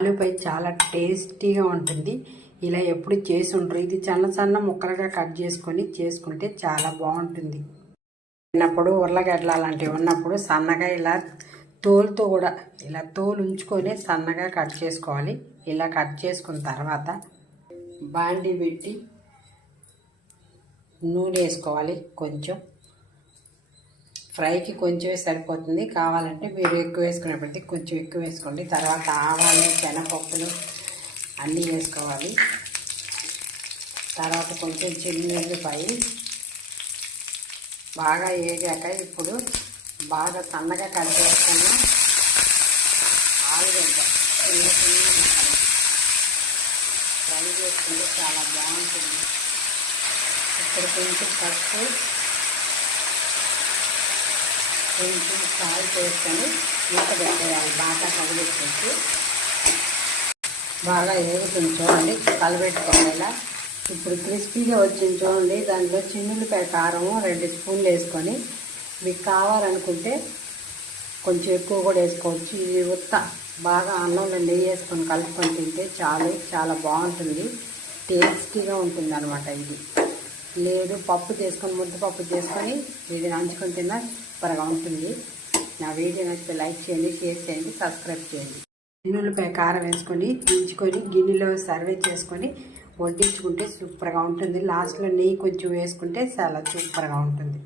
ఆలుపై చాలా టేస్టీగా ఉంటుంది. ఇలా ఎప్పుడు చేసి ఉండరు. ఇది చిన్న చిన్న ముక్కలుగా కట్ చేసుకుంటే చాలా బాగుంటుంది. ఉన్నప్పుడు ఉర్లగడ్డలు అలాంటివి ఉన్నప్పుడు సన్నగా ఇలా తోలుతో కూడా ఇలా తోలు ఉంచుకొని సన్నగా కట్ చేసుకోవాలి. ఇలా కట్ చేసుకున్న తర్వాత బాండీ పెట్టి నూనె వేసుకోవాలి. కొంచెం ఫ్రైకి కొంచెమే సరిపోతుంది. కావాలంటే మీరు ఎక్కువ వేసుకున్నప్పటికీ కొంచెం ఎక్కువ వేసుకోండి. తర్వాత ఆవాలు, శనగపప్పులు అన్నీ వేసుకోవాలి. తర్వాత కొంచెం చిన్నపాయి బాగా వేగాక ఇప్పుడు బాగా సన్నగా కట్ చేసుకున్న ఆలుగడ్డ చిన్న ముక్కలు ఫ్రై చేసుకుంటే చాలా బాగుంటుంది. ఇప్పుడు కొంచెం పసుపు, కొంచెం సాల్ట్ వేసుకొని మూత పెట్టేయాలి. బాగా కదిలించేసి బాగా వేగుతుంది చూడండి, కలబెట్టుకోవాలి. ఇప్పుడు క్రిస్పీగా వచ్చింది చూడండి. దాంట్లో చిన్నులపాయ కారం 2 స్పూన్లు వేసుకొని మీకు కావాలనుకుంటే కొంచెం ఎక్కువ కూడా వేసుకోవచ్చు. ఇది ఉత్త బాగా అన్నంలో నెయ్యి వేసుకొని కలుపుకొని తింటే చాలా బాగుంటుంది. టేస్టీగా ఉంటుంది అనమాట. ఇది లేదు పప్పు చేసుకొని ముద్దపప్పు చేసుకొని ఇది నంచుకొని తిన్నా సూపర్గా ఉంటుంది. నా వీడియో నచ్చితే లైక్ చేయండి, షేర్ చేయండి, సబ్స్క్రైబ్ చేయండి. చిన్నులపాయ కారం వేసుకొని దించుకొని గిన్నెలో సర్వ్ చేసుకొని వడ్డించుకుంటే సూపర్గా ఉంటుంది. లాస్ట్లో నెయ్యి కొంచెం వేసుకుంటే చాలా సూపర్గా ఉంటుంది.